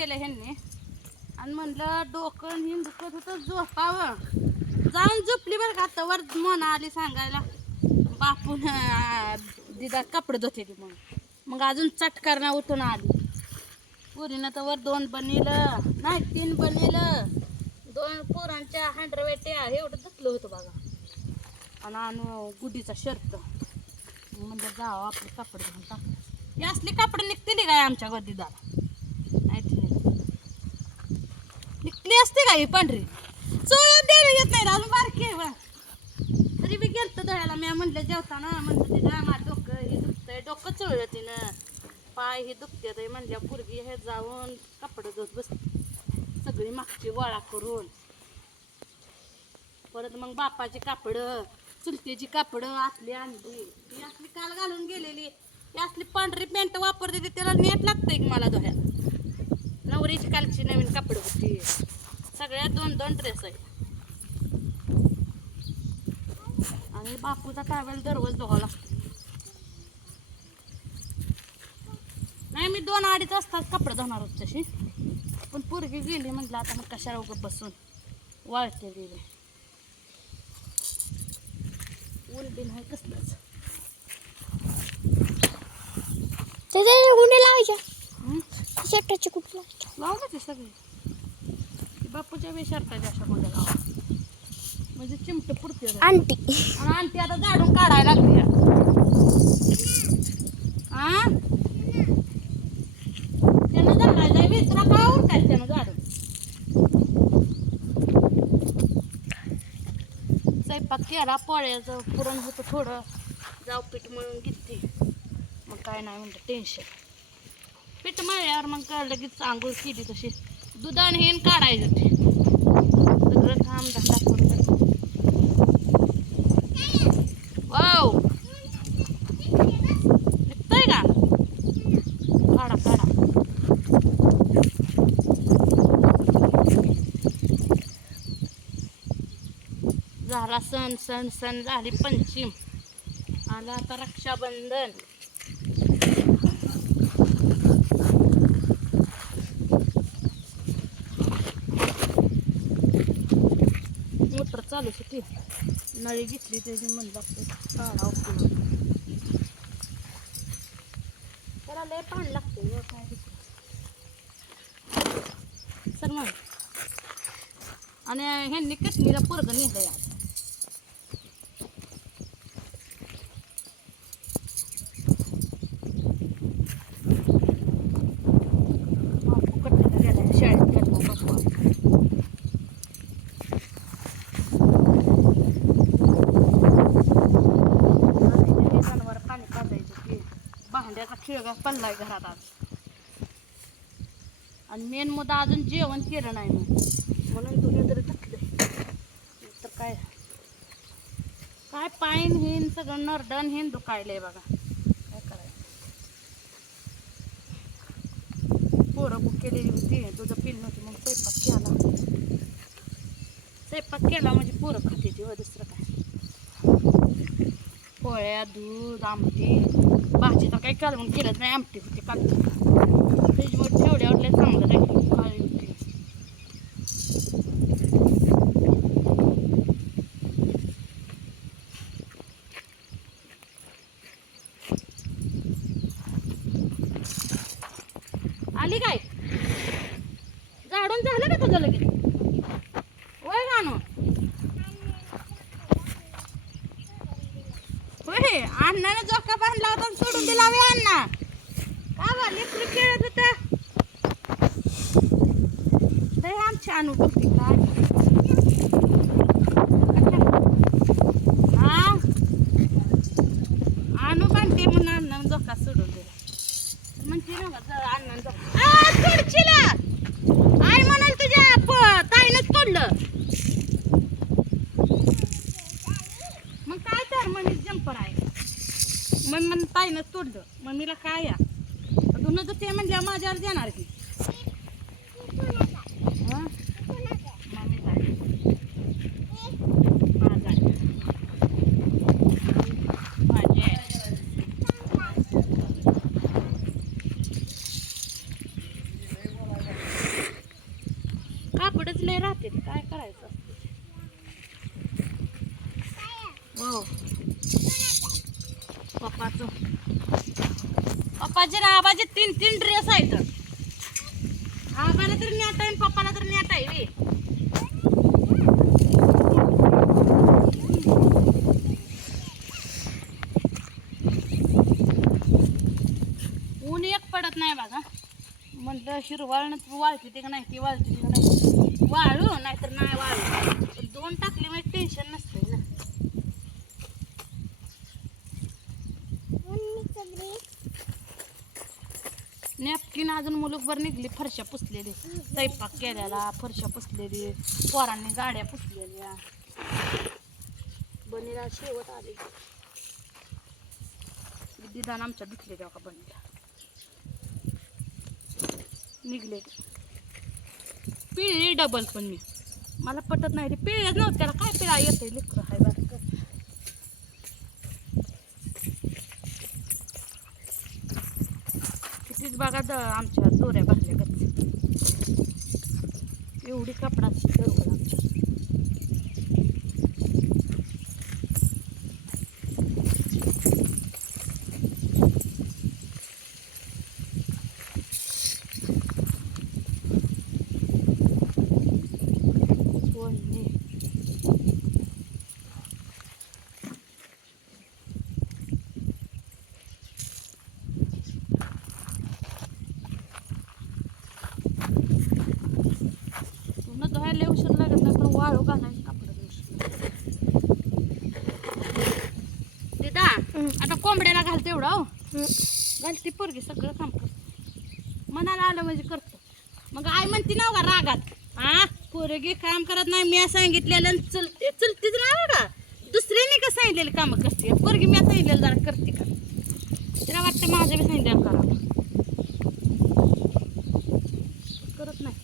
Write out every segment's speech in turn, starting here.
केलं ह्यांनी आणि म्हणलं डोकं हिन दुखत होतं झोपावं. जाऊन झोपली बरं का. आता वर मोना आली सांगायला बापून दिदा कपडे धुते ती मग अजून चटकारना उठून आली. पुरीनं तर वर 2 बनेलं नाही 3 बनेलं 2 पोरांच्या हँडरवेट्या एवढं धुतलं होतं बघा. आणि गुडीचा शर्ट म्हणजे जावं आपले कपडे घेऊन टाकले. ही असली कपडे निघतील काय आमच्या गदीदारा नाही निघली असते का ही पांढरी चोळून द्यायला येत नाही अजून बारकी आहे बा. तरी बी गेलतो दळ्याला मी म्हणलं जेवताना म्हणलं तिला माझं डोकं हे दुखतंय डोकं चोळलं तिनं पाय हे दुखते ते म्हणल्या पोरगी हे जाऊन कपडे धुत बसते सगळी मागची गोळा करून. परत मग बापाची कापडं चुलतेची कापडं आतली आणली ती असली काल घालून गेलेली. ती असली पांढरी पॅन्ट वापरते ती त्याला नेट लागतंय की मला धुयाला. नवरीची कालची नवीन कापडं होती सगळ्या 2-2 ड्रेस आहे. आणि बापूचा टावेल दररोज धुवावा लागतो. नाही मी 2-2.5 वाजताच कपडे धुणार होत तशी पण पोरगी गेली म्हटलं आता मग कशाला उगं बसून वाळते गेले. ऊन बी नाही कसलंच गुंडे लावायच्या शर्टाचे कुठे लावलं ते सगळे बापूच्या बी शर्टाच्या अशा मध्ये लावा म्हणजे चिमट पुरते आंटी आणि आणती आता झाडून काढायला लागली. हा त्यानं झाडायला विसरा का उठायचं त्यानं झाडून. स्वयंपाक केला पोळ्याचं पुरण होतं थोडं जाऊ पीठ मळून घेतली मग काय नाही म्हणतं टेन्शन. पीठ मळल्यावर मग लगेच आंघोळ केली तशी दुधाने हेन काढायचं ते सगळं काम धंदा करून वाव निघतंय का काढा काढा. झाला सण सण सण झाली पंचम आला आता रक्षाबंधन. मोटर चालूच होती नळी घेतली त्याची म्हणलं काढा त्याला लय पाणी लागते काय सर मग. आणि ह्यांनी कश्मीरा पोरगं नेलं यार शाळेत गेला बापा. जनावर पाणी पाजायचं की भांड्याचा खिळगा पडलाय घरात आज. आणि मेन मुद्दा अजून जेवण केलं नाही म्हणून तुम्ही तरी थकले तर काय काय पायन हिन सगळं नरडण हिन दुखायलंय बघा काय करायचं. पोरं बुक केलेली होती तुझं पिल नव्हती मग स्वयंपाक केला म्हणजे पोरं खाते ती दुसरं काय. पोळ्या दूध आमटी भाजी तर काही कालवून केलंच नाही आमटी होती काल फ्रीजमध्ये ठेवल्यावर लय चांगलं राहील काळी होती. आली काय झाडून झालं का तुझं लगेच वय गाणं होय. अण्णाने जोका बांधला होता सोडून दिला वे अण्णा का बा लेकरू खेळत होत लय आमची आणू बघते काय हा आणू बांधते म्हणून अण्णाने जोका सोडून दिला म्हणते ना अण्णाने जोका सोडचिला आई म्हणाल तुझ्या ताईनच पडलं मग काय तर मम्मी जंपर आहे मग मन ताईनच तोडलं मम्मीला काय या धुणं तर ते म्हणजे माझ्यावर देणार की मम्मी काय माझा माझे हो पप्पाचं पप्पाचे ना आबाचे 3 ड्रेस आहेत. आबाला तर नेट आहे पप्पाला तर नेट आहे वे. ऊन एक पडत नाही बघा. म्हटलं हिरवाळ वाळते ते का नाही ती वाळते ते का नाही वाळू नाहीतर नाही वाळू. 2 टाकली म्हणजे टेन्शन नसतंय ना. नॅपकिन अजून मुलूकभर निघली. फरशा पुसलेली स्वयंपाक केलेला फरशा पुसलेली पोरांनी गाड्या पुसलेल्या. बनीला शेवट आली. दिदान आमच्या धुतले तेव्हा का बनीला निघले पिळी डबल. पण मी मला पटत नाही रे पिळच नव्हतं त्याला काय पिळा येते लेकरं हाय बरं. कितीच बघा आमच्या दोऱ्या भरल्या गच्च. एवढी कपडाची दरवळ आमच्या. धुवायला उशीर लागत नाही पण वाळू घालायचं कापड दिदा. आता कोंबड्याला घालते एवढं हो घालते पोरगी सगळं काम करते. मनाला आलं म्हणजे करतो. मग आई म्हणते ना का रागात हा पोरगी काम करत नाही. मी सांगितलेलं चलतीच ना का दुसऱ्याने का सांगितलेलं कामं करते. पोरगी मी सांगितलेलं जरा करते का तिला वाटतं माझं बी सांगितलेलं करावं करत नाही.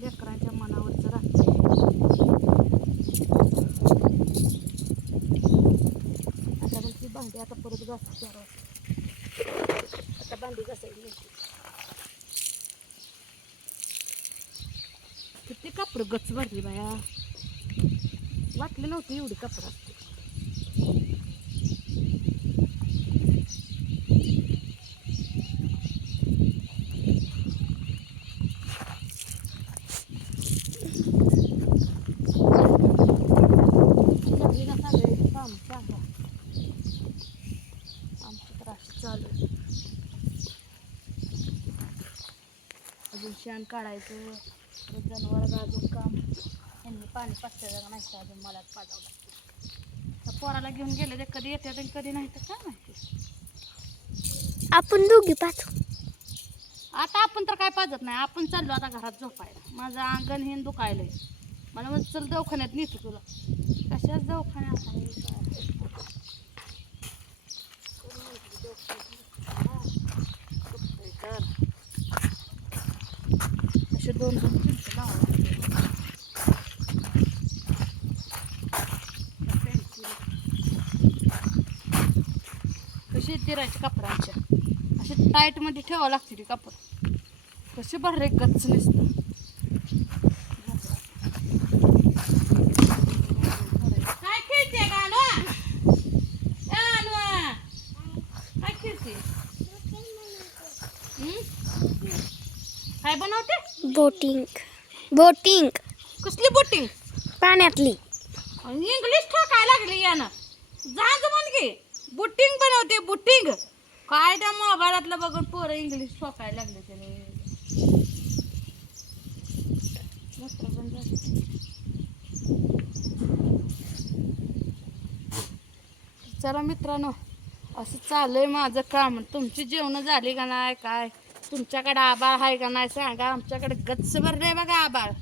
लेकरांच्या मनावरच राहते. आता पण ती भांडी आता परत घासायची. आता भांडी घासायची. किती कापड गच्च भरली बाया. वाटलं नव्हतं एवढी कापड असते. अजून शेण काढायचं जनावर अजून काम. यांनी पाणी पाचलं का नाही अजून मला पाजावं लागतं. पोराला घेऊन गेले ते कधी येतात आणि कधी नाही तर काय माहिती. आपण दोघी पाहतो. आता आपण तर काय पाजत नाही. आपण चाललो आता घरात झोपायला. माझं अंगण हे दुखायलंय. मला मग चल दवाखान्यात नेतो तुला. कशाच दवाखान्यात असे 2 चिंच लावा. कशी दिरायची कपड्यांच्या असे टाईट मध्ये ठेवावं लागते ती कपड. कसे भरले गच्च नसतं. काय खेळते गाणं काय खेळते काय बनवते. बोटिंग कसली बोटिंग पाण्यातली. इंग्लिश ठाकायला लागली यानं. जाज म्हण घे बुटिंग बनवते बुटिंग. काय त्या मोबाईलातलं बघून पोरं इंग्लिश ठोकायला लागले. त्याने चला मित्रांनो असं चाललंय माझं काम. तुमची जेवण झाली का नाही काय तुमच्याकडे आबाळ आहे का नाही सांगा. आमच्याकडे गच्च भरले बघा आबाळ.